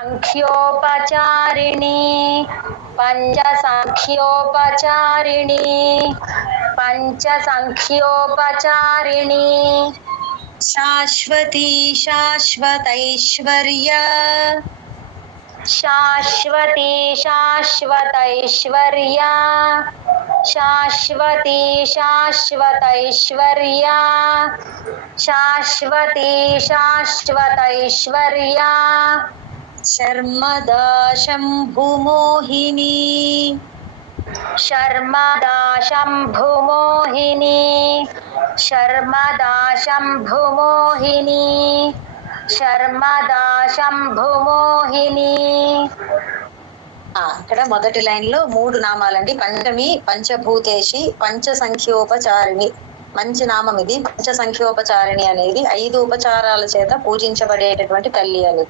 संख्योपचारिणी पंचसंख्योपचारिणी पंचसंख्योपचारिणी शाश्वती शाश्वतैश्वर्या शाश्वती शाश्वतैश्वर्या शाश्वती शाश्वतैश्वर्या शाश्वती शाश्वतैश्वर्या शर्मदा शम्भुमोहिनी शर्मदा शम्भुमोहिनी शर्मदा शम्भुमोहिनी शर्मदा शम्भुमोहिनी ఇక్కడ మొదటి లైన్ లో 3 నామాలండి. పంచమి, పంచభూతేషి, పంచసంఖ్యోపచారిణి. మంచి నామం ఇది. పంచసంఖ్యోపచారిణి అనేది 5 ఉపచారాల చేత పూజించబడేటటువంటి తల్లి అని.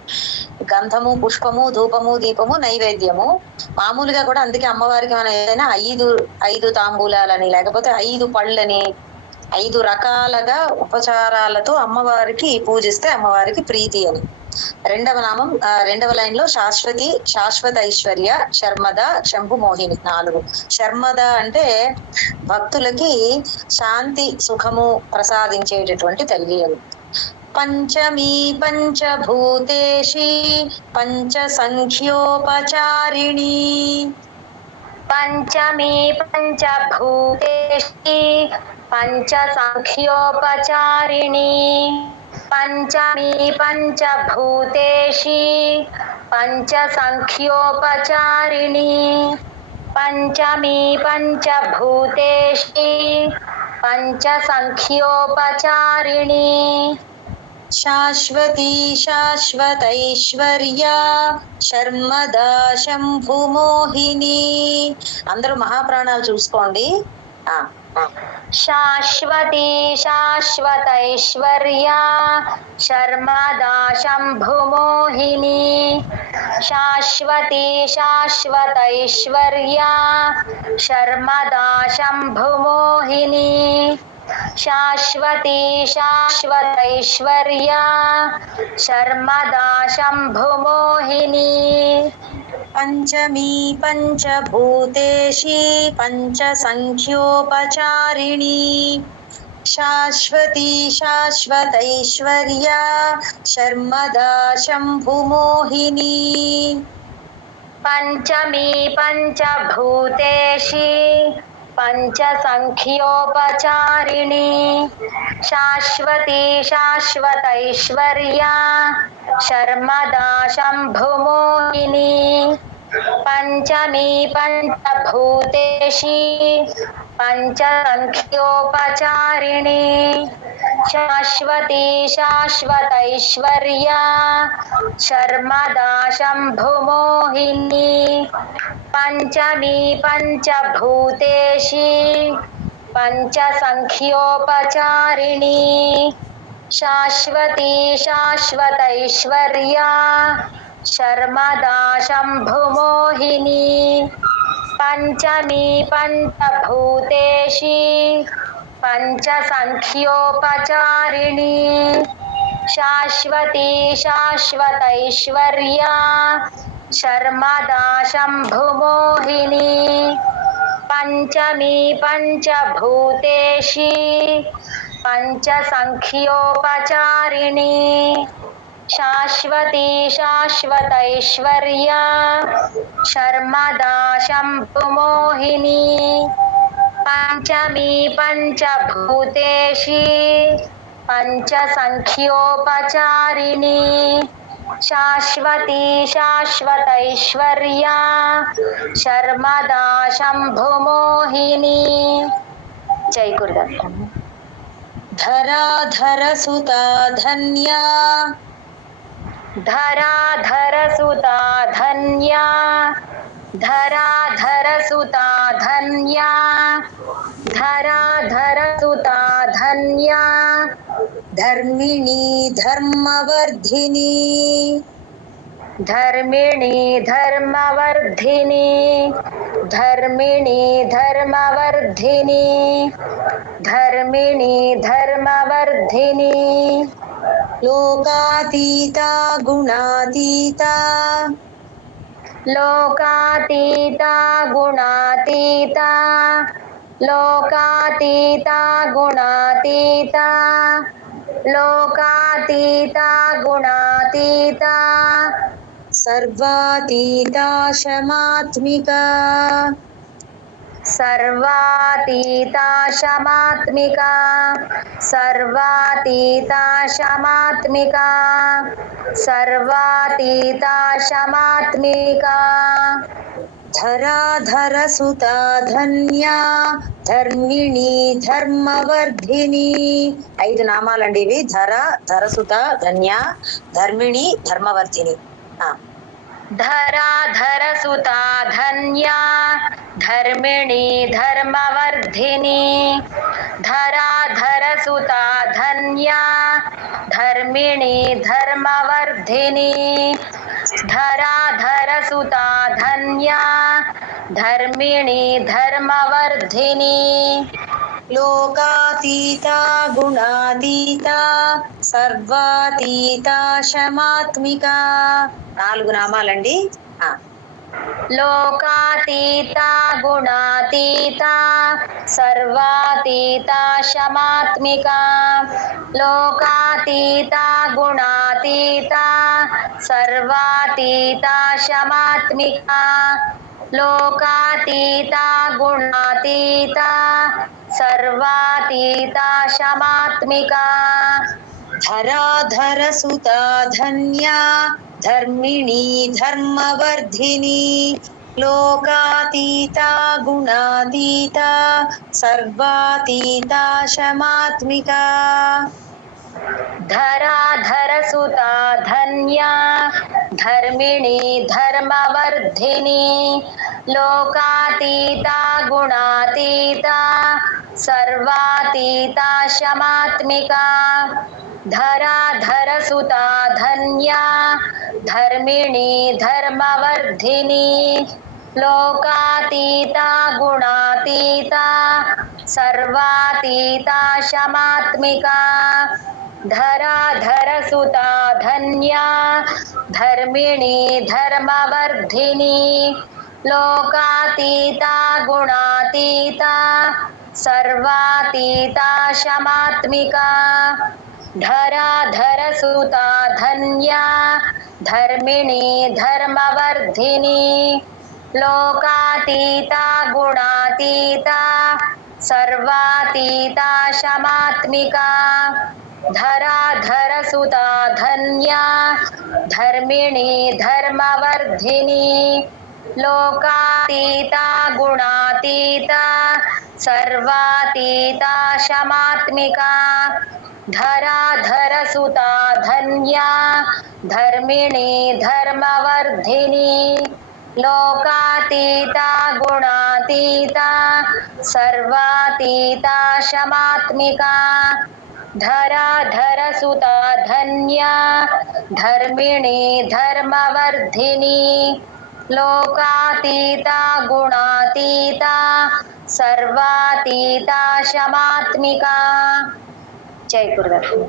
గంధము, పుష్పము, ధూపము, దీపము, నైవేద్యము. మామూలుగా కూడా అందుకే అమ్మవారికి మనం ఏదైనా 5 తాంబూలాలని లేకపోతే 5 పళ్ళని 5 రకాలుగా ఉపచారాలతో అమ్మవారికి పూజిస్తే అమ్మవారికి ప్రీతి అని. రెండవ లైన్ లో శాశ్వతి శాశ్వత ఐశ్వర్య శర్మద శంభు మోహిని 4. శర్మద అంటే భక్తులకి శాంతి సుఖము ప్రసాదించేటటువంటి తల్లి అని. పంచమీ పంచభూతేషి పంచసంఖ్యోపచారిణి పంచమీ పంచభూతేషి పంచసంఖ్యోపచారిణి पंचमी पंचभूतेषि पंचसंख्योपचारिणी पंचमी पंचभूतेषि पंचसंख्योपचारिणी शाश्वती शाश्वतैश्वर्या शर्मदा शंभुमोहिनी. అందరూ మహాప్రాణాలు చూసుకోండి. शाश्वती शाश्वतैश्वर्या शर्मदा शंभुमोहिनी शाश्वती शाश्वतैश्वर्या शर्मदा शंभुमोहिनी शाश्वती शाश्वतैश्वर्या शर्मदा शंभुमोहिनी पंचमी पंचभूतेषि पंचसंख्योपचारिणी शाश्वती शाश्वतैश्वर्या शर्मदा शंभुमोहिनी पंचमी पंचभूतेषि पंचसंख्योपचारिणी शाश्वती शाश्वतैश्वर्या शर्मदा शंभुमोहिनी पंचमी पंचभूतेषि पंचसंख्योपचारिणी शाश्वती शाश्वतैश्वर्या शर्मदा शंभुमोहिनी पंचमी पंचभूतेषि पंचसंख्योपचारिणी शाश्वती शाश्वतैश्वर्या शर्मदा शंभुमोहिनी पंचमी पंचभूतेषि पंचसंख्योपचारिणी शाश्वती शाश्वतैश्वर्या शर्मदा शंभुमोहिनी पंचमी पंचभूतेषि पंचसंख्योपचारिणी शाश्वती शाश्वतैश्वर्या शर्मदा शंभुमोहिनी पंचमी पंचभूतेषि पंचसंख्योपचारिणी शाश्वती शाश्वतैश्वर्या शर्मदा शंभुमोहिनी जय गुरुदत्त धराधर सुता धन्या धराधर सुता धन्या धराधर सुता धन्या धराधर सुता धन्या धर्मिणी धर्मवर्धिनी धर्मिणी धर्मवर्धिनी धर्मिणी धर्मवर्धिनी धर्मिणी धर्मवर्धिनी లోకాతీతా గుణాతీతా లోకాతీతా గుణాతీతా లోకాతీతా గుణాతీతా లోకాతీతా గుణాతీతా సర్వాతీతా శమాత్మికా సర్వాతీతా శమాత్మికా సర్వాతీతా శమాత్మికా సర్వాతీతా శమాత్మికా ధరాధర సుతా ధన్యా ధర్మిణి ధర్మవర్ధిని. 5 నామాలండి ఇవి. ధరసుత ధన్య ధర్మిణి ధర్మవర్ధిని. ధరాధర సుతా ధన్యా ధర్మిణి ధర్మవర్ధిని ధరాధర సుతా ధన్యా ధర్మిణి ధర్మవర్ధిని ధరాధర సుతా ధన్యా ధర్మిణి ధర్మవర్ధిని లోకాతీతా గుణాతీతా సర్వాతీతా శమాత్మికా. 4 నామాలండి. లోకాతీతా గుణాతీతా సర్వాతీతా శమాత్మికా లోకాతీతా గుణాతీతా సర్వాతీతా శమాత్మికా లోకాతీతా గుణాతీతా సర్వాతీతా శమాత్మికా ధరాధర సుతా ధన్యా ధర్మిణి ధర్మవర్ధిని లోకాతీతా గుణాతీతా సర్వాతీతా శమాత్మికా ధరాధర సుతా ధన్యా ధర్మిణి ధర్మవర్ధిని లోకాతీతా గుణాతీతా సర్వాతీతా శమాత్మికా ధరాధర సుతా ధన్యా ధర్మిణి ధర్మవర్ధిని లోకాతీతా గుణాతీతా సర్వాతీతా శమాత్మికా ధరాధర సుతా ధన్యా ధర్మిణి ధర్మవర్ధిని లోకాతీతా గుణాతీతా సర్వాతీతా శమాత్మికా ధరాధర సుతా ధన్యా ధర్మిణి ధర్మవర్ధిని లోకాతీతా గుణాతీతా సర్వాతీతా శమాత్మికా ధరాధర సుతా ధన్యా ధర్మిణి ధర్మవర్ధిని లోకాతీతా గుణాతీతా సర్వాతీతా శమాత్మికా ధరాధర సుతా ధన్యా ధర్మిణి ధర్మవర్ధిని లోకాతీతా గుణాతీతా సర్వాతీతా శమాత్మికా ధరాధర సుతా ధన్యా ధర్మిణి ధర్మవర్ధిని లోకాతీతా గుణాతీతా సర్వాతీతా శమాత్మికా. జై గురుదేవ్.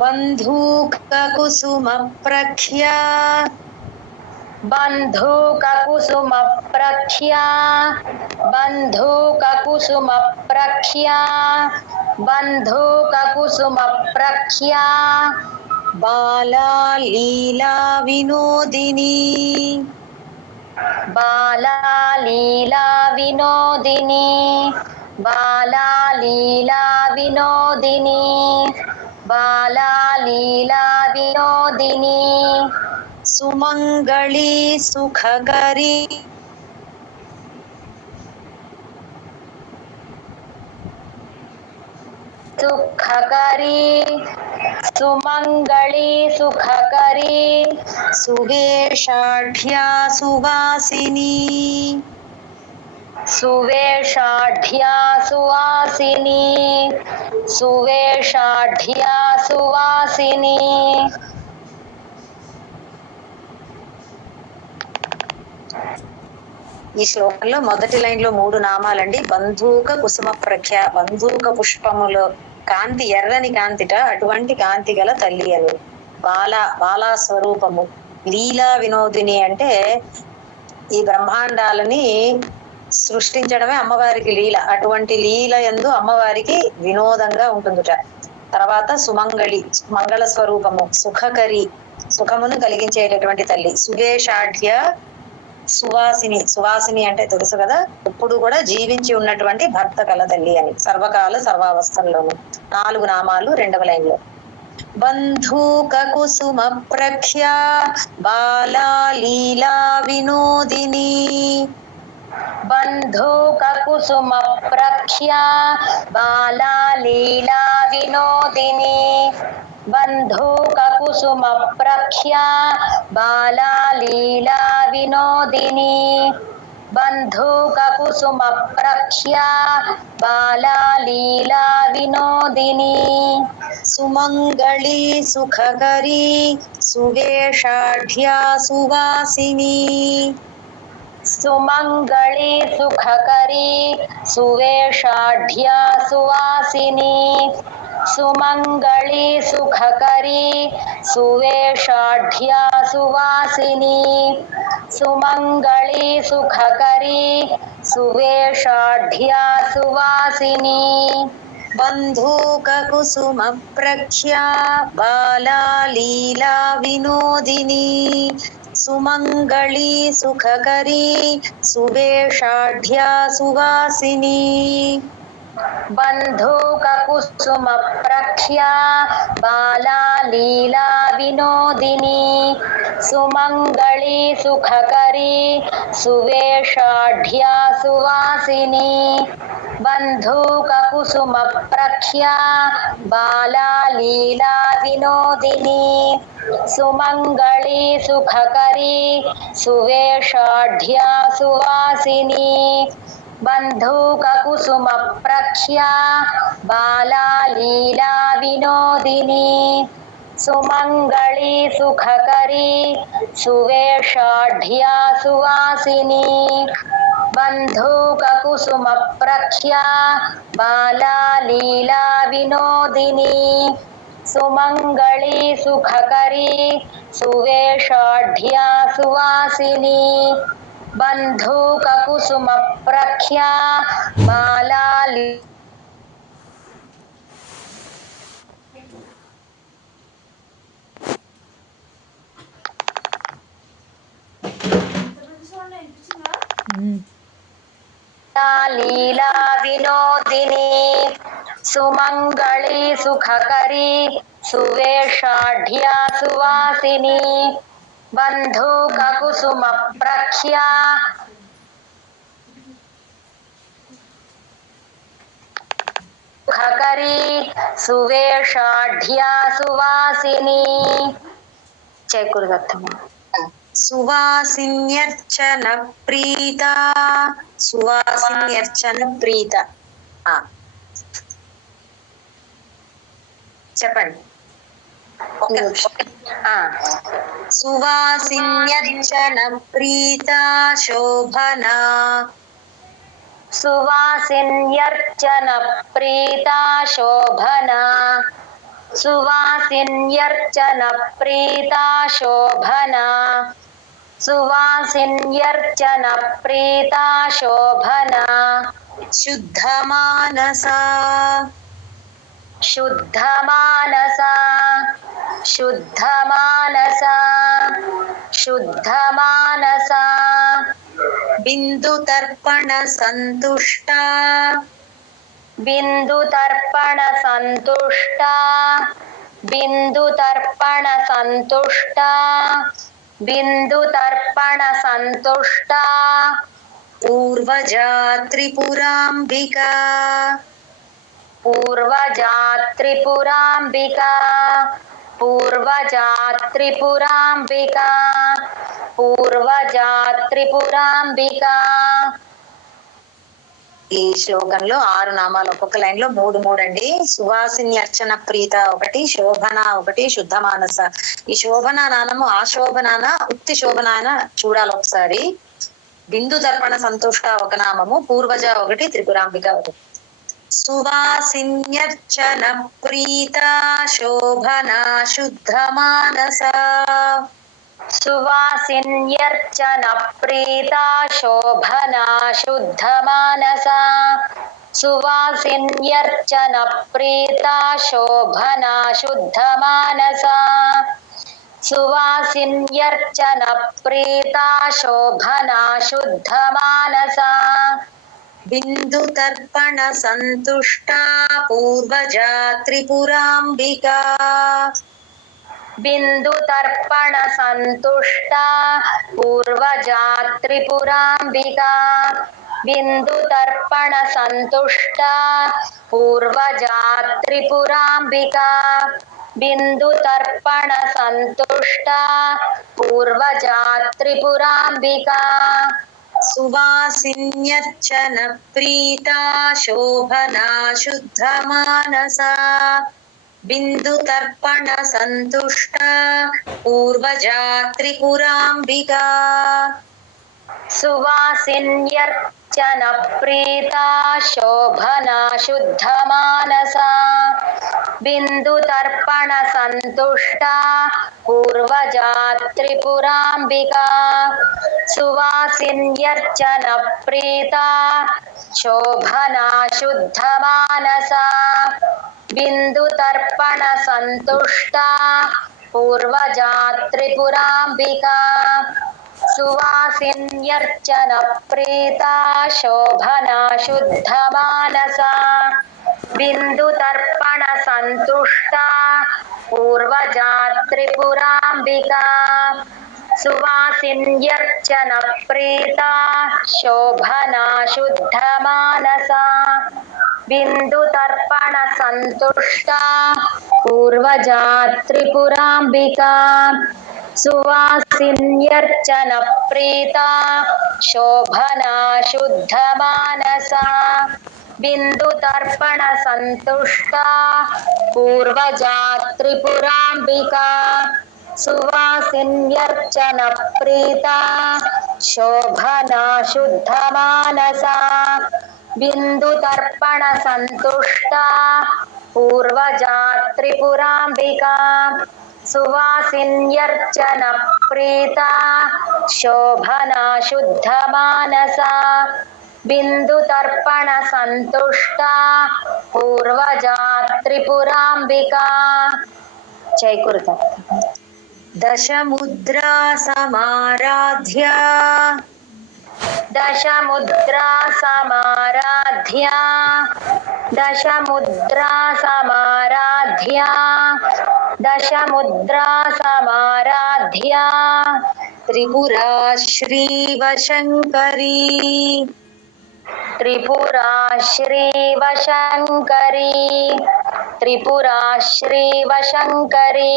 బంధూక కుసుమ ప్రఖ్యా బంధూక కుసుమ ప్రఖ్యా బంధూక కుసుమ ప్రఖ్యా బంధూక కుసుమ ప్రఖ్యా బాలా లీలా వినోదిని బాలా లీలా వినోదిని బాలా లీలా వినోదిని బాలా లీలా వినోదిని సుమంగళి సుఖకరి సుఖకరి సుమంగళి సుఖకరి సువేషాఢ్యా సువాసిని సువేషాఢ్యా సువాసిని సువేషాఢ్యా సువాసిని ఈ శ్లోకంలో మొదటి లైన్ లో 3 నామాలండి. బంధూక కుసుమ ప్రఖ్య, బంధూక పుష్పములు కాంతి ఎర్రని కాంతిట అటువంటి కాంతి గల తల్లి అని. బాలా స్వరూపము. లీలా వినోదిని అంటే ఈ బ్రహ్మాండాలని సృష్టించడమే అమ్మవారికి లీల. అటువంటి లీల యందు అమ్మవారికి వినోదంగా ఉంటుందిట. తర్వాత సుమంగళి, మంగళ స్వరూపము. సుఖకరి, సుఖమును కలిగించేటటువంటి తల్లి. సువేషాఢ్య సువాసిని, సువాసిని అంటే తెలుసు కదా, ఇప్పుడు కూడా జీవించి ఉన్నటువంటి భర్త కల తల్లి అని. సర్వకాల సర్వావస్థల్లోను. 4 నామాలు 2వ లైన్లో. బంధూక కుసుమ ప్రఖ్యా బాలా లీలా వినోదిని. బంధూక కుసుమ ప్రఖ్యా బాలా లీలా వినోదిని. బంధూక కుసుమ ప్రఖ్యా బాలా లీలా వినోదిని. బంధూక కుసుమ ప్రఖ్యా బాలా లీలా వినోదిని. సుమంగళి సుఖకరి సువేషాఢ్యా సువాసిని. సుమంగళి సుఖకరి సువేషాఢ్యా సువాసిని. సుమంగళి సుఖకరి సువేషాఢ్యా సువాసిని. సుమంగళి సుఖకరి సువేషాఢ్యా సువాసిని. బంధూక కుసుమ ప్రఖ్యా బాలా లీలా వినోదిని. సుమంగళి సుఖకరి సువేషాఢ్యా సువాసిని. బంధూక కుసుమ ప్రఖ్యా బాలా లీలా వినోదిని. సుమంగళి సుఖకరి సువేషాఢ్యా సువాసిని. బంధూక కుసుమ ప్రఖ్యా బాలా లీలా వినోదిని. సుమంగళి సుఖకరి సువేషాఢ్యా సువాసిని. బంధూక కుసుమ ప్రఖ్యా బాలా లీలా వినోదిని. సుమంగళి సుఖకరి సువేషాఢ్యా సువాసిని. బంధూక కుసుమ ప్రఖ్యా బాలా లీలా వినోదిని. సుమంగళి సుఖకరి సువేషాఢ్యా సువాసిని. బంధూక కుసుమ ప్రఖ్యా బాలా లీలా వినోదిని. సుమంగళి సుఖకరి సువేషాఢ్యా సువాసిని. బంధూక కుసుమ ప్రఖ్యా సుఖకరి సువేషాఢ్యా సువాసిని. చేకూరుదత్తమ్మ. సువాసిన్యర్చన ప్రీత. సువాసిన్యర్చన ప్రీత. చెప్పండి. సువాసిన్యర్చన ప్రీత శోభన. సువాసిన్యర్చన ప్రీత శోభన. సువాసిన్యర్చన ప్రీత శోభన. సువాసిన్యర్చన ప్రీత శోభన. శుద్ధ మానస. శుద్ధ మానస. శుద్ధ మానస. శుద్ధ మానస. బిందు తర్పణ సంతుష్ట. బిందు తర్పణ సంతుష్ట. బిందు తర్పణ సంతుష్ట. బిందు తర్పణ సంతుష్ట. పూర్వజా త్రిపురాంబికా. పూర్వజా త్రిపురాంబికా. పూర్వజా త్రిపురాంబికా. పూర్వజా త్రిపురాంబికా. ఈ శ్లోకంలో 6 నామాలు, ఒక్కొక్క లైన్ లో 3 అండి. సువాసిని అర్చన ప్రీత ఒకటి, శోభన ఒకటి, శుద్ధ మానస. ఈ శోభన నామము ఆశోభనాన ఉత్తి శోభనాన చూడాలి ఒకసారి. బిందు తర్పణ సంతుష్ట ఒక నామము, పూర్వజ ఒకటి, త్రిపురాంబిక ఒకటి. సువాసిన్యర్చన ప్రీత శోభనా శుద్ధమానసా సువాసిన్యర్చన ప్రీతా శోభనా శుద్ధమానసా సువాసిన్యర్చన ప్రీతా శోభనా శుద్ధమానసా సువాసిన్యర్చన ప్రీతా శోభనా శుద్ధమానసా బిందుతర్పణ సంతుష్టా పూర్వజా త్రిపురాంబికా బిందుతర్పణ సంతుష్టా పూర్వజా త్రిపురాంబికా బిందుతర్పణ సంతుష్టా పూర్వజా త్రిపురాంబికా బిందుతర్పణ సంతుష్టా పూర్వజా త్రిపురాంబికా సువాసిన్యర్చన ప్రీతా శోభనా శుద్ధమానసా బిందుతర్పణ సంతుష్టా పూర్వజా త్రిపురాంబికా సువాసిన్యర్చన ప్రీతా శోభనా శుద్ధమానసా బిందుతర్పణ సంతుష్టా పూర్వజా త్రిపురాంబికా సువాసిన్యర్చన ప్రీతా శోభనా శుద్ధమానసా బిందుతర్పణ సంతుష్టా పూర్వజా త్రిపురాంబికా సువాసిన్యర్చన ప్రీతా శోభనా శుద్ధమానసా బిందుతర్పణ సంతుష్టా పూర్వజా త్రిపురాంబికా సువాసిన్యర్చన ప్రీతా శోభనా శుద్ధమానసా బిందుతర్పణ సంతుష్టా పూర్వజా త్రిపురాంబికా సువాసిన్యర్చన ప్రీతా శోభనా శుద్ధమానసా బిందుతర్పణ సంతుష్టా పూర్వజా త్రిపురాంబికా సువాసిన్యర్చన ప్రీతా శోభనా శుద్ధమానసా బిందుతర్పణ సంతుష్టా పూర్వజా త్రిపురాంబికా సువాసిన్యర్చన ప్రీతా శోభనా శుద్ధమానసా బిందుతర్పణ సంతుష్టా పూర్వజా త్రిపురాంబికా. జై గురుదత్త. దశముద్రా సమారాధ్య దశముద్రా సమారాధ్య దశముద్రా సమారాధ్య దశముద్రా సమారాధ్య త్రిపురా శ్రీవశంకరీ త్రిపురా శ్రీవశంకరీ త్రిపురా శ్రీవశంకరీ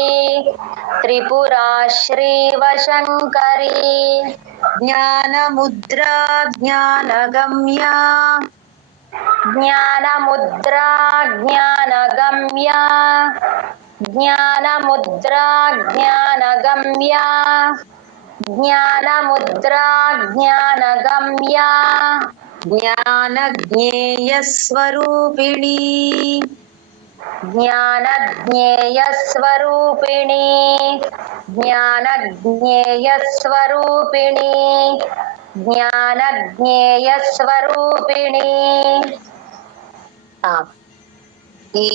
త్రిపురా శ్రీవశంకరీ జ్ఞానముద్రా జ్ఞానగమ్యా జ్ఞానముద్రా జ్ఞానగమ్యా జ్ఞానముద్రా జ్ఞానగమ్యా జ్ఞానముద్రా జ్ఞానగమ్యా జ్ఞానజ్ఞేయస్వరూపిణీ జ్ఞానజ్ఞేయస్వరూపిణీ జ్ఞానజ్ఞేయస్వరూపిణీ జ్ఞానజ్ఞేయస్వరూపిణీ. ఈ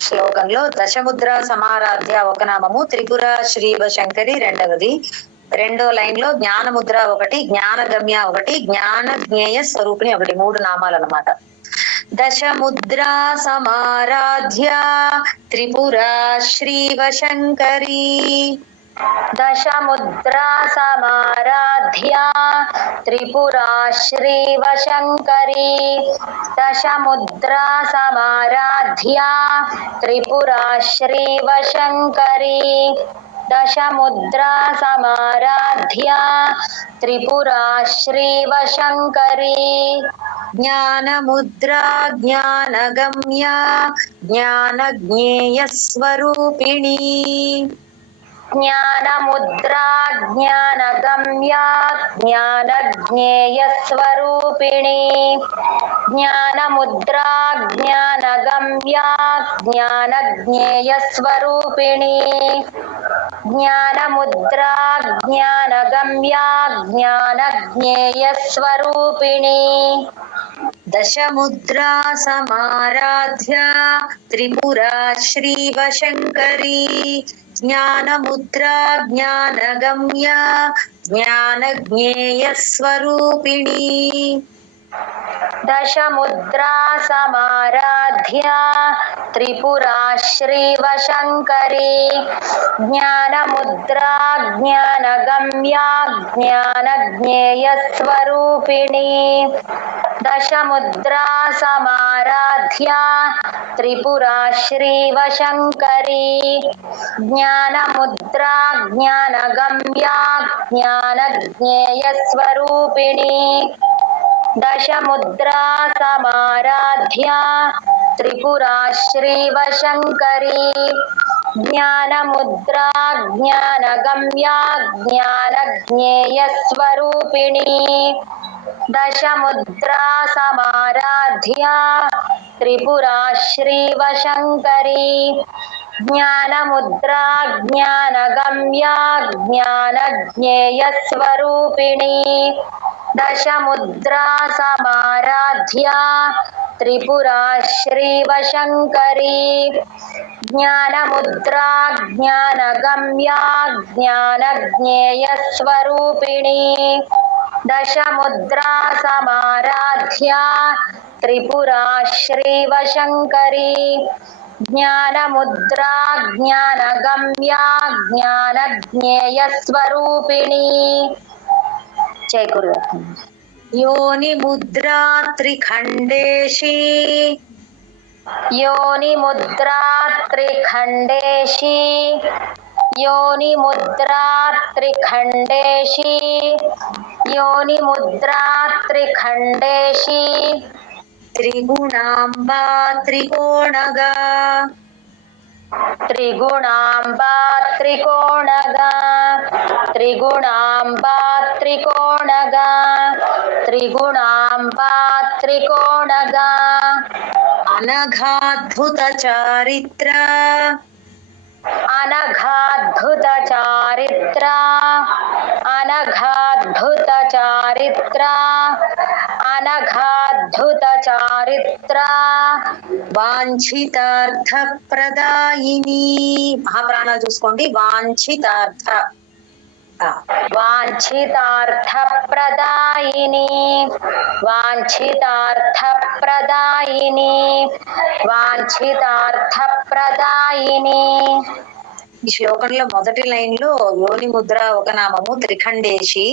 శ్లోకంలో దశముద్రా సమారాధ్య ఒక నామము, త్రిపుర శ్రీవశంకరి రెండవది. రెండో లైన్ లో జ్ఞానముద్ర ఒకటి, జ్ఞానగమ్య ఒకటి, జ్ఞానజ్ఞేయ స్వరూపిణి ఒకటి, మూడు నామాలు అన్నమాట. దశముద్రా సమారాధ్య త్రిపురా శ్రీవశంకరీ దశముద్రా సమారాధ్య త్రిపురా శ్రీవశంకరీ దశముద్రా సమారాధ్య త్రిపురా శ్రీవశంకరీ దశముద్రా సమారాధ్య త్రిపురా శ్రీవశంకరీ జ్ఞానముద్రా జ్ఞానగమ్య జ్ఞానజ్ఞేయ స్వరూపిణీ ज्ञानमुद्रा ज्ञानगम्या ज्ञानज्ञेयस्वरूपिणी ज्ञानमुद्रा ज्ञानगम्या ज्ञानज्ञेयस्वरूपिणी ज्ञानमुद्रा ज्ञानगम्या ज्ञानज्ञेयस्वरूपिणी दशमुद्रा समाराध्या त्रिपुरा श्रीवशङ्करी ज्ञानमुद्रा ज्ञानगम्या ज्ञानज्ञेयस्वरूपिणी दशमुद्रा समाराध्या त्रिपुरा श्रीवशङ्करी ज्ञानमुद्रा ज्ञानगम्या ज्ञानज्ञेयस्वरूपिणी दशमुद्रा समाराध्या त्रिपुरा श्रीवशङ्करी ज्ञानमुद्रा ज्ञानगम्या ज्ञानज्ञेयस्वरूपिणी दशमुद्रा समाराध्या त्रिपुरा श्रीवशङ्करी ज्ञानमुद्रा ज्ञानगम्या ज्ञानज्ञेयस्वरूपिणी दशमुद्रा समाराध्या त्रिपुरा श्रीवशङ्करी ज्ञानमुद्रा ज्ञानगम्या ज्ञानज्ञेयस्वरूपिणी दशमुद्रा समाराध्या त्रिपुरा श्रीवशङ्करी ज्ञानमुद्रा ज्ञानगम्या ज्ञानज्ञेयस्वरूपिणी दशमुद्रा समाराध्या त्रिपुरा श्रीवशङ्करी ज्ञानमुद्रा ज्ञानगम्या ज्ञानज्ञेयस्वरूपिणी जय गुरु योनिमुद्रा त्रिखण्डेशी योनिमुद्रा त्रिखण्डेशी योनिमुद्रा त्रिखण्डेशी योनिमुद्रा त्रिखण्डेशी त्रिगुणाम्बा त्रिकोणगा त्रिगुणाम्बा त्रिकोणगा त्रिगुणाम्बा त्रिकोणगा त्रिगुणाम्बा त्रिकोणगा अनघाद्भुत चारित्र अनघाद्भुत चारित्र अनघाद्भुत चारित्र अनघाद्भुत चारित्र वाञ्छितार्थप्रदायिनी महाप्राणाలు చూసుకోండి వాంఛితార్థ वाञ्छितार्थप्रदायिनी वाञ्छितार्थप्रदायिनी वाञ्छितार्थप्रदायिनी ఈ శ్లోకంలో మొదటి లైన్ లో యోని ముద్ర ఒక నామము త్రిఖండేశి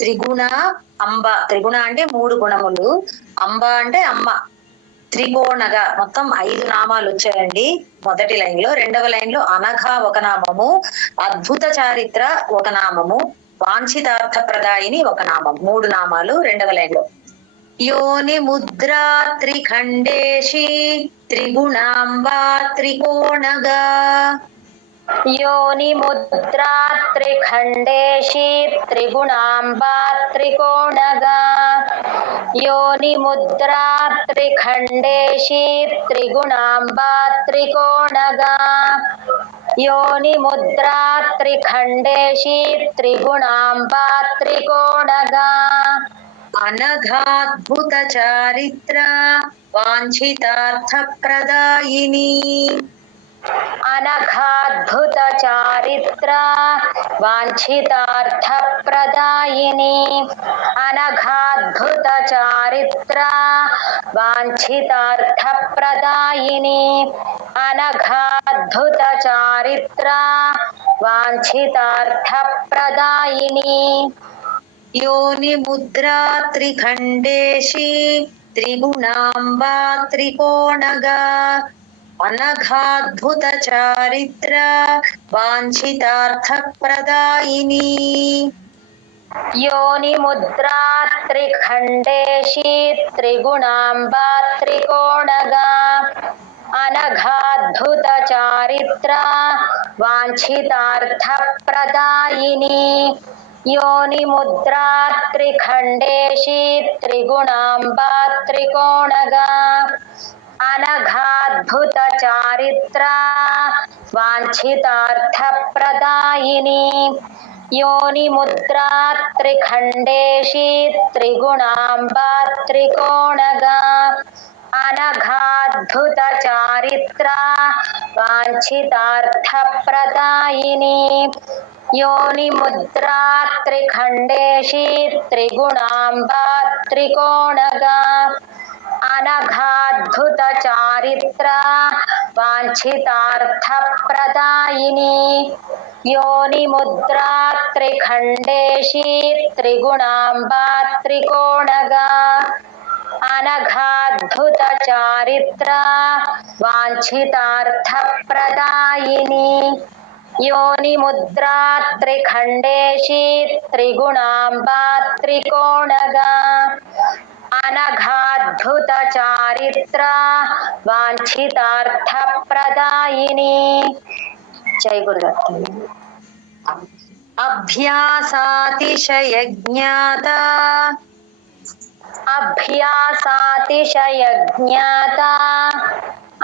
త్రిగుణ అంబ త్రిగుణ అంటే 3 గుణములు అంబ అంటే అమ్మ త్రికోణగా మొత్తం 5 నామాలు వచ్చాయండి మొదటి లైన్ లో రెండవ లైన్ లో అనఘ ఒక నామము అద్భుత చారిత్ర ఒక నామము వాంఛితార్థ ప్రదాయిని ఒక నామం 3 నామాలు రెండవ లైన్ లో योनि मुद्रा त्रिखण्डेशी त्रिगुणाम्बा त्रिकोणगा योनि मुद्रा त्रिखण्डेशी त्रिगुणाम्बा त्रिकोणगा योनि मुद्रा त्रिखण्डेशी त्रिगुणाम्बा त्रिकोणगा योनि मुद्रा त्रिखण्डेशी त्रिगुणाम्बा त्रिकोणगा अनघाद्भुत चारित्र वाञ्छितार्थ प्रदायिनी अनघाद्भुत चारित्र वाञ्छितार्थ प्रदायिनी अनघाद्भुत चारित्र वाञ्छितार्थ प्रदायिनी अनघाद्भुत चारित्र वाञ्छितार्थ प्रदायिनी योनि मुद्रा त्रिखण्डेशी त्रिगुणाम्बा त्रिकोणगा अनघाद्भुत चारित्र वाञ्छितार्थ प्रदायिनी योनि मुद्रा त्रिखण्डेशी त्रिगुणाम्बा त्रिकोणगा అనఘాద్భుత చారిత్ర వాంఛితార్థ ప్రదాయిని योनि मुद्रा त्रिखंडेशी त्रिगुणांबा त्रिकोणगा अनघाद्भुत चारित्रा वांछितार्थ प्रदायिनी योनि मुद्रा त्रिखंडेशी त्रिगुणांबा त्रिकोणगा अनघाद्भुत चारित्रा वांछितार्थ प्रदायिनी योनि मुद्रा त्रिखंडेशी त्रिगुणांबा त्रिकोणगा अनघाद्भुत चारित्रा वांछितार्थ प्रदायिनी योनि मुद्रा त्रिखंडेशी त्रिगुणांबा त्रिकोणगा अनघाद्भुत चारित्रा वांछितार्थ प्रदायिनी योनि मुद्रा त्रिखंडेशी त्रिगुणांबा त्रिकोणगा अनघाद्भुत चारित्रा वांछितार्थ प्रदायिनी। जय गुरुदत्त। अभ्यासातिशय ज्ञाता अभ्यासातिशय ज्ञाता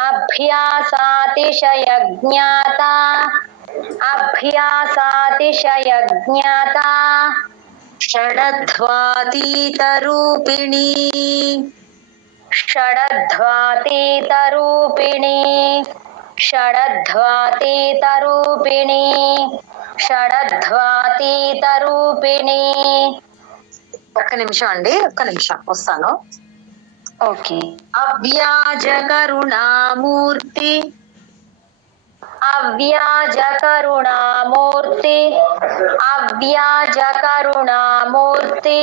अभ्यासातिशय ज्ञाता अभ्यासातिशय ज्ञाता षडध्वातीतरूपिणी षडध्वातीतरूपिणी षडध्वातीतरूपिणी షడధ్వాతీతరూపిణి. ఒక్క నిమిషం అండి, ఒక్క నిమిషం వస్తాను. ఓకే. అవ్యాజ కరుణామూర్తి అవ్యాజ కరుణామూర్తి అవ్యాజ కరుణామూర్తి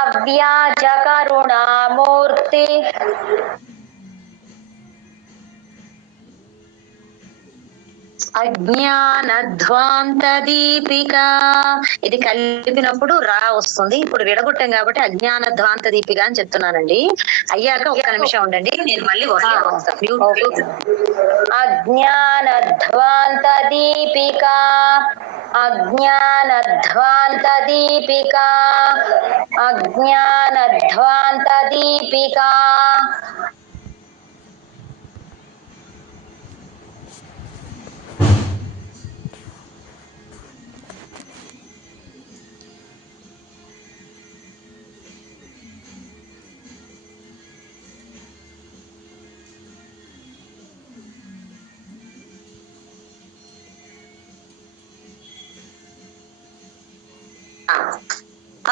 అవ్యాజ కరుణామూర్తి అజ్ఞానధ్వాంత దీపిక. ఇది కలిపినప్పుడు రా వస్తుంది. ఇప్పుడు విడగొట్టాం కాబట్టి అజ్ఞానధ్వాంత దీపిక అని చెప్తున్నానండి. అయ్యాక ఒక్క నిమిషం ఉండండి, నేను మళ్ళీ వస్తాను. అజ్ఞానధ్వాంత దీపిక అజ్ఞానధ్వాంత దీపిక అజ్ఞానధ్వాంత దీపిక.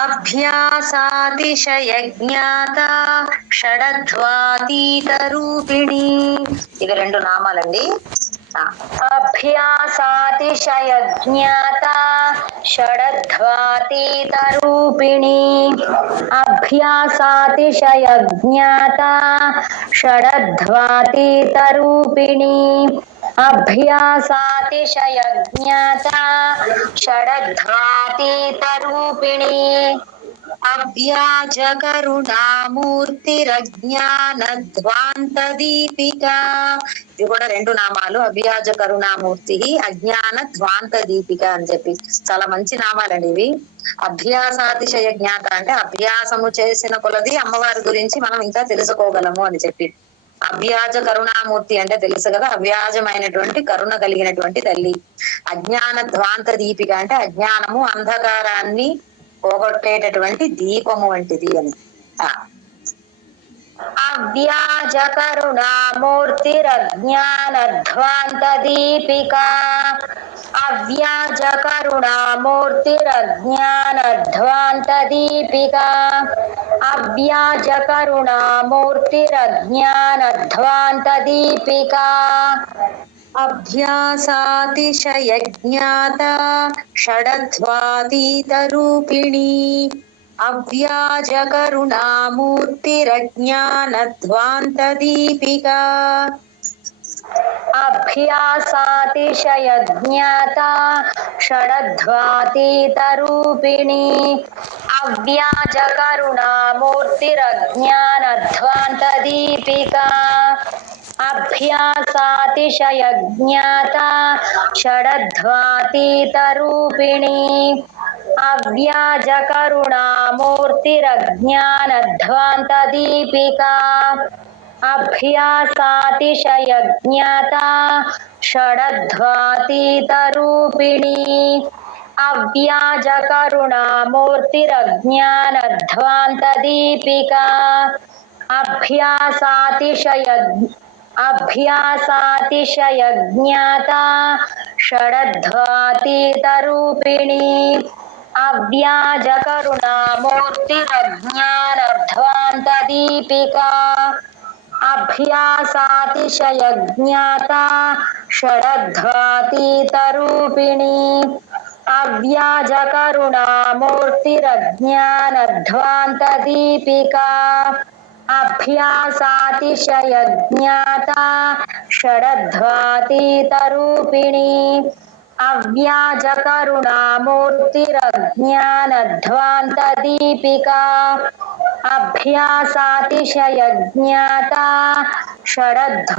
అభ్యాసాతిశయ జ్ఞాత షడధ్వాతీత రూపిణి. ఇవి రెండు నామాలండి. అభ్యాసాతిశయ జ్ఞాత షడధ్వాతీత రూపిణి అభ్యాసాతిశయ జ్ఞాత షడధ్వాతీత రూపిణి అభ్యాసాతిశయ జ్ఞాత షడధ్వాతీత రూపిణి అవ్యాజ కరుణామూర్తిరజ్ఞానధ్వాంత దీపిక. ఇవి కూడా రెండు నామాలు, అవ్యాజ కరుణామూర్తి అజ్ఞాన ధ్వాంత దీపిక అని చెప్పి చాలా మంచి నామాలండి ఇవి. అభ్యాసాతిశయ జ్ఞాత అంటే అభ్యాసము చేసిన కొలది అమ్మవారి గురించి మనం ఇంకా తెలుసుకోగలము అని చెప్పి. అవ్యాజ కరుణామూర్తి అంటే తెలుసు కదా, అవ్యాజమైనటువంటి కరుణ కలిగినటువంటి తల్లి. అజ్ఞాన ధ్వాంత దీపిక అంటే అజ్ఞానము అంధకారాన్ని పోగొట్టేటటువంటి దీపము వంటిది అని. అవ్యాజ కరుణామూర్తిరజ్ఞానధ్వాంత దీపిక అవ్యాజ కరుణామూర్తిరజ్ఞానధ్వాంత దీపిక అవ్యాజ కరుణామూర్తిరజ్ఞానధ్వాంత దీపిక. అభ్యాసాతిశయ జ్ఞాత షడధ్వాతీత రూపిణి అవ్యాజ కరుణామూర్తిరజ్ఞానధ్వాంత దీపిక. అభ్యాసాతిశయ జ్ఞాత షడధ్వాతీత రూపిణి అవ్యాజ కరుణామూర్తిరజ్ఞానధ్వాంత దీపిక अभ्यासातिशयज्ञाता षडध्वातीतरूपिणी अव्याजकरुणामूर्तिरज्ञानध्वान्तदीपिका अभ्यासातिशयज्ञाता षडध्वातीतरूपिणी अव्याजकरुणामूर्तिरज्ञानध्वान्तदीपिका अभ्यासातिशयज्ञाता षडध्वातीतरूपिणी अव्याजकरुणामूर्तिरज्ञानध्वान्तदीपिका अभ्यासातिशयज्ञाता षडध्वातीतरूपिणी अव्याजकरुणामूर्तिरज्ञानध्वान्तदीपिका अभ्यासातिशयज्ञाता षडध्वातीतरूपिणी अव्याजकरुणामूर्तिरज्ञानध्वान्तदीपिका अभ्यासातिशयज्ञाता षडध्वातीतरूपिणी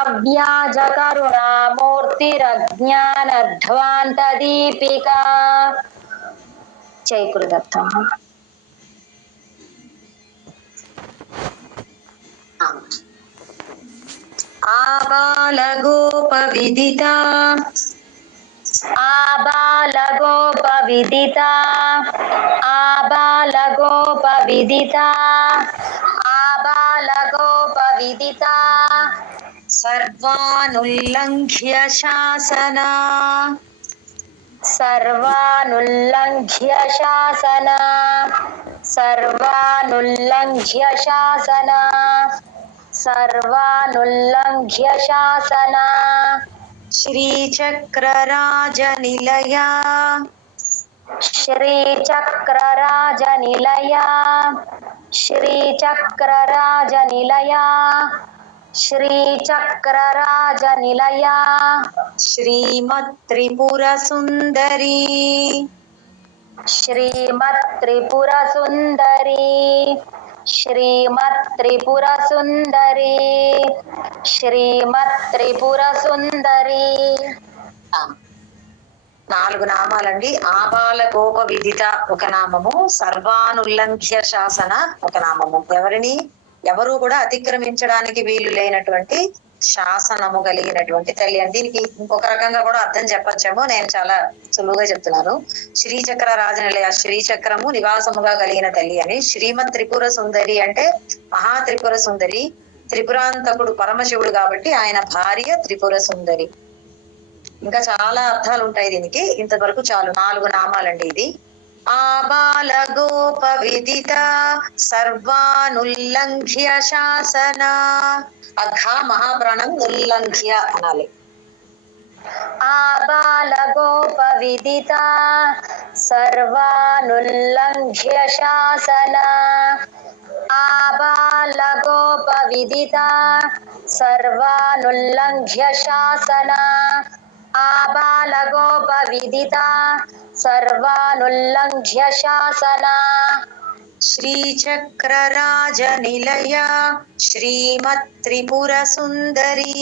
अव्याजकरुणामूर्तिरज्ञानध्वान्तदीपिका जय गुरुदत्त आबालगोपविदिता आबालगोपविदिता आबालगोपविदिता आबालगोपविदिता सर्वानुल्लङ्घ्य शासना सर्वानुल्लङ्घ्य शासना सर्वानुल्लङ्घ्य शासना सर्वानुल्लङ्घ्य शासना श्रीचक्रराजनिलया श्रीचक्रराजनिलया श्रीचक्रराजनिलया श्रीचक्रराजनिलया श्रीमत्त्रिपुरसुन्दरी श्रीमत्त्रिपुरसुन्दरी श्रीमत्त्रिपुरसुन्दरी श्रीमत्त्रिपुरसुन्दरी 4 నామాలండి. ఆబాల గోప విదిత ఒక నామము, సర్వానుల్లంఘ్య శాసన ఒక నామము. ఎవరు కూడా అతిక్రమించడానికి వీలు లేనటువంటి శాసనము కలిగినటువంటి తల్లి అని. దీనికి ఇంకొక రకంగా కూడా అర్థం చెప్పచ్చేమో, నేను చాలా సులువుగా చెప్తున్నాను. శ్రీచక్ర రాజనిలయ, శ్రీచక్రము నివాసముగా కలిగిన తల్లి అని. శ్రీమత్ త్రిపుర సుందరి అంటే మహా త్రిపుర సుందరి, త్రిపురాంతకుడు పరమశివుడు కాబట్టి ఆయన భార్య త్రిపుర సుందరి. ఇంకా చాలా అర్థాలు ఉంటాయి దీనికి, ఇంతవరకు చాలు. 4 నామాలండి ఇది. ఆబాల గోప విదిత సర్వానుల్లంఘ్య శాసన. అఘ మహాప్రాణం, ఉల్లంఘ్య అనాలి. ఆబాల గోప విదిత సర్వానుల్లంఘ్య శాసన. ఆబాల గోప విదిత సర్వానుల్లంఘ్య శాసన. ఆబాల గోప విదిత సర్వానుల్లంఘ్య శాసన. శ్రీచక్రరాజనిలయ శ్రీమత్త్రిపుర సుందరి.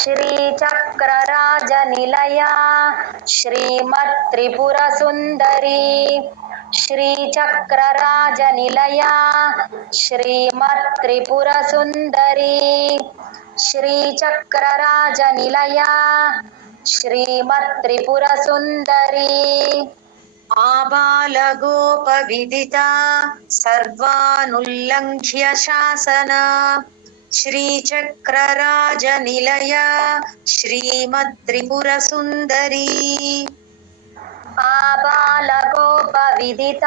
శ్రీచక్రరాజనిలయ శ్రీమత్త్రిపుర సుందరి. శ్రీచక్రరాజనిలయ శ్రీమత్త్రిపుర సుందరి. శ్రీచక్రరాజనిలయ శ్రీమత్త్రిపుర సుందరి. ఆబాల గోప విదిత సర్వానుల్లంఘ్య శాసన. శ్రీచక్రరాజనిలయ శ్రీమత్త్రిపుర సుందరి. ఆబాల గోప విదిత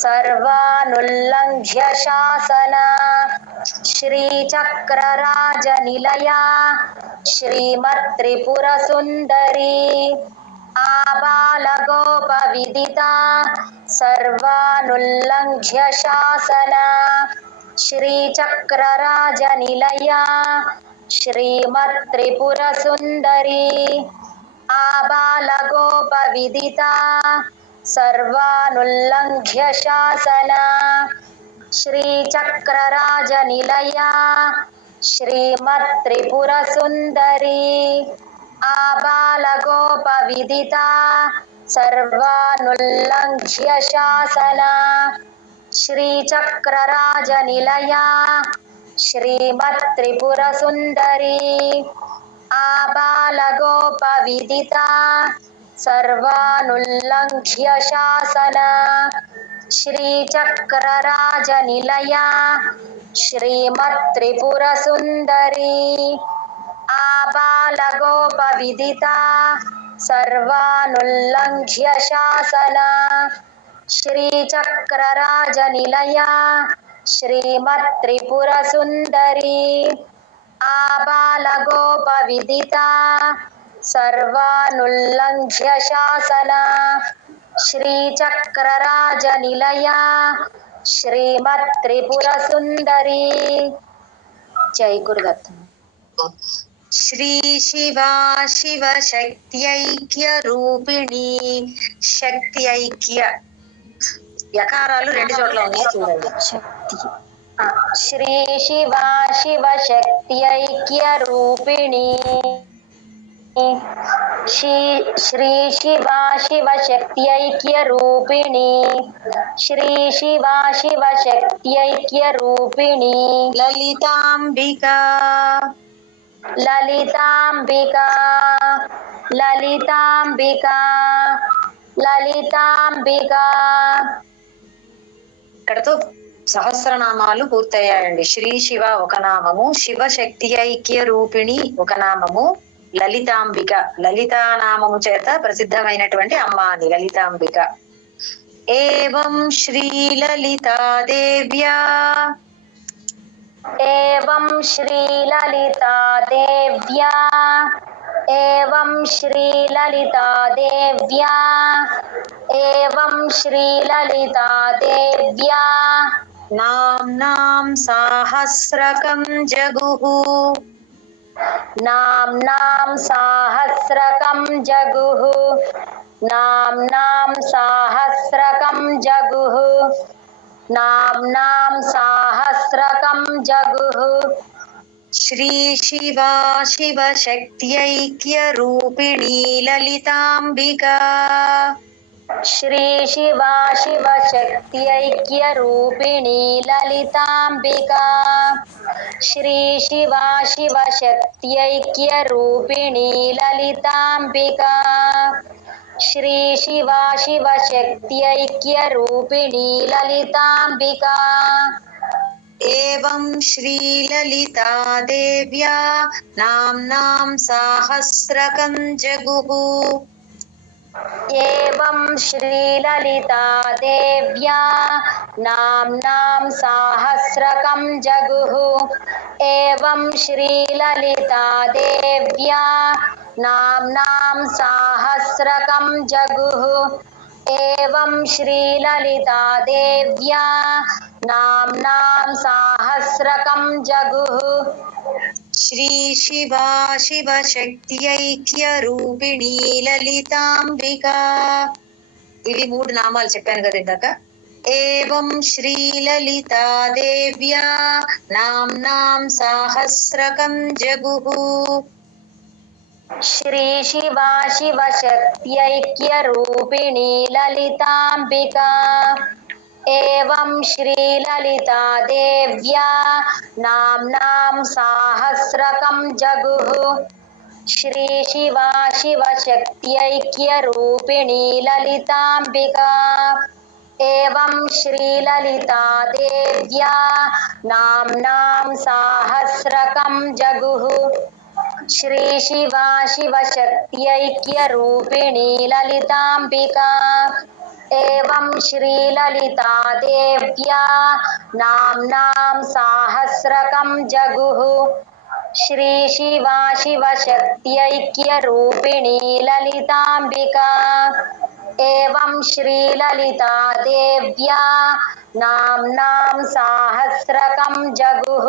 సర్వానుల్లంఘ్య శాసన. శ్రీచక్రరాజనిలయ శ్రీమత్త్రిపుర సుందరి. ఆబాల గోప విదిత సర్వానుల్లంఘ్య శాసన. శ్రీచక్రరాజనిలయ श्रीचक्रराजनिलया श्रीमत्त्रिपुरसुन्दरी आबालगोपविदिता सर्वानुल्लङ्घ्य शासना श्रीचक्रराजनिलया श्रीमत्त्रिपुरसुन्दरी आबालगोपविदिता सर्वानुल्लङ्घ्य शासना श्रीचक्रराजनिलया श्रीमत्त्रिपुरसुन्दरी आबालगोपविदिता सर्वानुल्लङ्घ्य शासना श्रीचक्रराजनिलया श्रीमत्त्रिपुरसुन्दरी आबालगोपविदिता सर्वानुल्लङ्घ्य शासना श्रीचक्रराजनिलया श्रीमत्त्रिपुरसुन्दरी। जय गुरुदत्त। श्री शिवा शिव शक्त्यैक्य रूपिणी శక్తి ఐక్య యకారాలు రెండు చోట్ల ఉన్నాయి చూడండి. श्री शिवा शिव शक्त्यैक्य रूपिणी श्री शिवा शिव शक्त्यैक्य रूपिणी श्री शिवा शिव शक्त्यैक्य रूपिणी లలితాంబికా ललितांबिका ललितांबिका ललितांबिका। ఇక్కడతో సహస్రనామాలు పూర్తయ్యాయండి. శ్రీ శివ ఒక నామము, శివశక్తి ఐక్య రూపిణి ఒక నామము, లలితాంబిక లలితానామము చేత ప్రసిద్ధమైనటువంటి అమ్మ అని లలితాంబిక. ఏవం శ్రీ లలితాదేవ్యా एवं श्रीललिता देव्या एवं श्रीललिता देव्या एवं श्रीललिता देव्या नाम्नां साहस्रकं जगुः नाम्नां साहस्रकं जगुः नाम्नां साहस्रकं जगुः नाम्नां साहस्रकं जगुः। श्री शिवा शिवशक्त्यैक्य रूपिणी ललितांबिका श्री शिवा शिव शक्त्यैक्य रूपिणी ललितांबिका श्री शिवा शिव शक्त्यैक्य रूपिणी ललितांबिका श्री शिवा शिव शक्त्यैक्य रूपिणी ललितांबिका। एवं श्री ललिता देव्या नाम्नां साहस्रकं जगुः एवं श्रीललिता देव्या नाम्नां साहस्रकं जगुः एवं श्रीललिता देव्या नाम्नां साहस्रकं जगुः एवं श्रीललिता देव्या नाम्नां साहस्रकं जगुः। श्री शिवा शिवशक्त्यैक्य रूपिणी ललितांबिका ఇవి మూడు నామాలు చెప్పాను కదా ఇందాక. ఏవం శ్రీ లలితా దేవ్యా నామ్నాం సాహస్రకం జగుః श्री शिवा शिव शक्त्यैक्य रूपिणी ललितांबिका एवं श्रीललिता देव्या नाम्नां साहस्रकं जगुः श्री शिवा शिव शक्त्यैक्य रूपिणी ललितांबिका एवं श्रीललिता देव्या नाम्नां साहस्रकं जगुः श्री शिवा शिव शक्त्यैक्य रूपिणी ललितांबिका एवं श्रीललिता देव्या नाम्नां साहस्रकं जगुः श्री शिवा शिव शक्त्यैक्य रूपिणी ललितांबिका एवं श्रीललिता देव्या नाम्नां साहस्रकं जगुः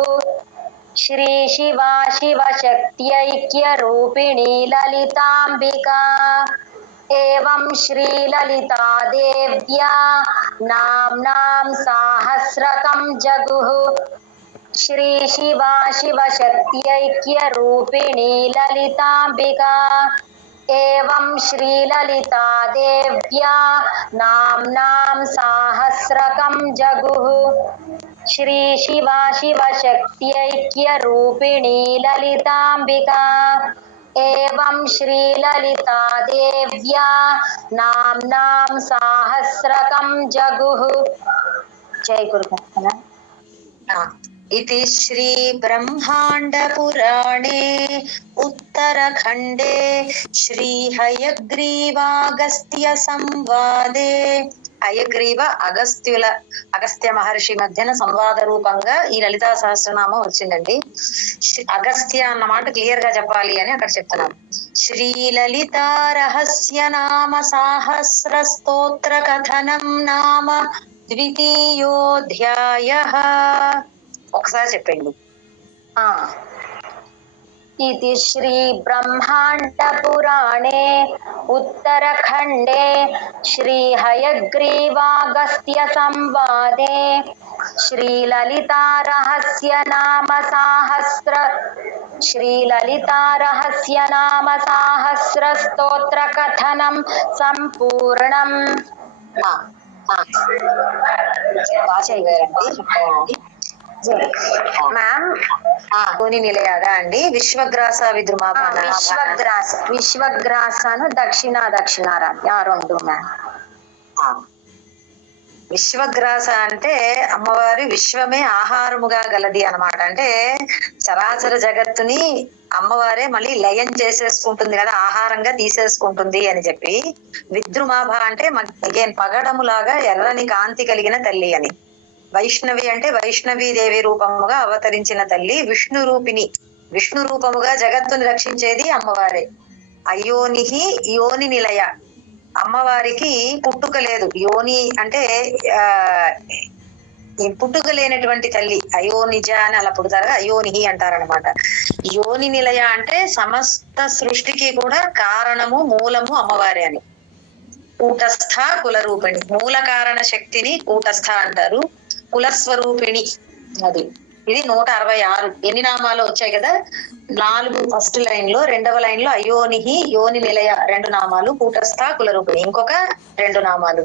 श्री शिवा शिव शक्त्यैक्य रूपिणी ललितांबिका एवं श्रीललिता देव्या नाम्नां साहस्रकं जगुः श्री शिवा शिवशक्त्यैक्यरूपिणी ललिताम्बिका एवं श्रीललिता देव्या नाम्नां साहस्रकं जगुः श्री शिवा शिवशक्त्यैक्यरूपिणी ललिताम्बिका एवं श्रीललिता देव्या नाम्नां साहस्रकं जगुः। जय गुरुदेव। इति श्री ब्रह्मांड पुराणे उत्तरखंडे श्री हयग्रीवागस्त्य संवादे హయగ్రీవ అగస్త్య మహర్షి మధ్యన సంవాద రూపంగా ఈ లలితా సహస్రనామం వచ్చిందండి. అగస్త్య అన్న మాట క్లియర్ గా చెప్పాలి అని అక్కడ చెప్తున్నాం. శ్రీ లలితా రహస్య నామ సాహస్ర స్తోత్ర కథనం నామ ద్వితీయోధ్యాయః. ఒకసారి చెప్పండి. इति श्री ब्रह्मांड पुराणे उत्तरखंडे श्री हयग्रीवागस्त्य संवादे श्री ललिता रहस्य नाम सहस्र स्तोत्र कथनं संपूर्णम्. మ్యామ్ యోని నిలయాగా అండి. విశ్వగ్రాస విద్రుమాభాన విశ్వగ్రాసను దక్షిణారాధ్య రెండు మ్యామ్. విశ్వగ్రాస అంటే అమ్మవారి విశ్వమే ఆహారముగా గలది అన్నమాట. అంటే చరాచర జగత్తుని అమ్మవారే మళ్ళీ లయం చేసేసుకుంటుంది కదా, ఆహారంగా తీసేసుకుంటుంది అని చెప్పి. విద్రుమాభ అంటే అగైన్ పగడములాగా ఎర్రని కాంతి కలిగిన తల్లి అని. వైష్ణవి అంటే వైష్ణవీ దేవి రూపముగా అవతరించిన తల్లి. విష్ణు రూపిణి, విష్ణు రూపముగా జగత్తుని రక్షించేది అమ్మవారే. అయోనిహి యోని నిలయ, అమ్మవారికి పుట్టుక లేదు. యోని అంటే పుట్టుక లేనటువంటి తల్లి. అయోనిజ అని అలా పుడతారుగా అయోనిహి అంటారనమాట. యోని నిలయ అంటే సమస్త సృష్టికి కూడా కారణము మూలము అమ్మవారే అని. కూటస్థ కులరూపిణి, మూల కారణ శక్తిని కూటస్థ అంటారు. కులస్వరూపిణి అది. ఇది 166 ఎన్ని నామాలు వచ్చాయి కదా. 4 ఫస్ట్ లైన్ లో, 2వ లైన్ లో అయోనిహి యోని నిలయ 2 నామాలు, కూటస్థ కులరూపిణి ఇంకొక 2 నామాలు.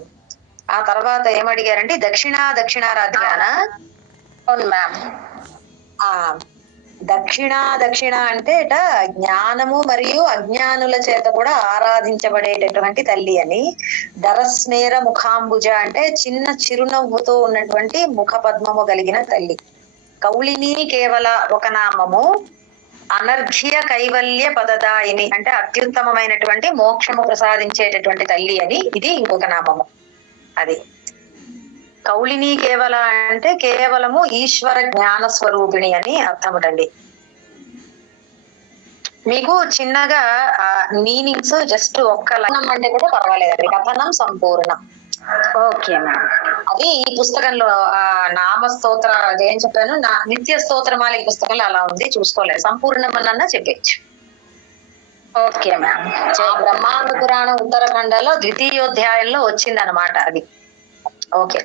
ఆ తర్వాత ఏమడిగారంటే దక్షిణారాధ్యాన. అవును మ్యామ్. దక్షిణ అంటే జ్ఞానము మరియు అజ్ఞానుల చేత కూడా ఆరాధించబడేటటువంటి తల్లి అని. దరస్మేర ముఖాంబుజ అంటే చిన్న చిరునవ్వుతో ఉన్నటువంటి ముఖ పద్మము కలిగిన తల్లి. కౌళిని కేవల ఒక నామము. అనర్ఘ్య కైవల్య పదదాయిని అంటే అత్యుత్తమమైనటువంటి మోక్షము ప్రసాదించేటటువంటి తల్లి అని ఇది ఇంకొక నామము. అది కౌళిని కేవల అంటే కేవలము ఈశ్వర జ్ఞాన స్వరూపిణి అని అర్థముటండి. మీకు చిన్నగా మీనింగ్స్ జస్ట్ ఒక్క లైన్ అంటే కూడా పర్వాలేదండి. కథనం సంపూర్ణ. Okay ma'am. అది ఈ పుస్తకంలో నామ స్తోత్ర ఏం చెప్పాను, నిత్య స్తోత్రమాల పుస్తకంలో అలా ఉంది, చూసుకోలేదు. సంపూర్ణమన్నా చెప్పచ్చు. Okay ma'am. బ్రహ్మాండ పురాణ ఉత్తరాఖండలో ద్వితీయోధ్యాయంలో వచ్చింది అనమాట అది. ఓకే.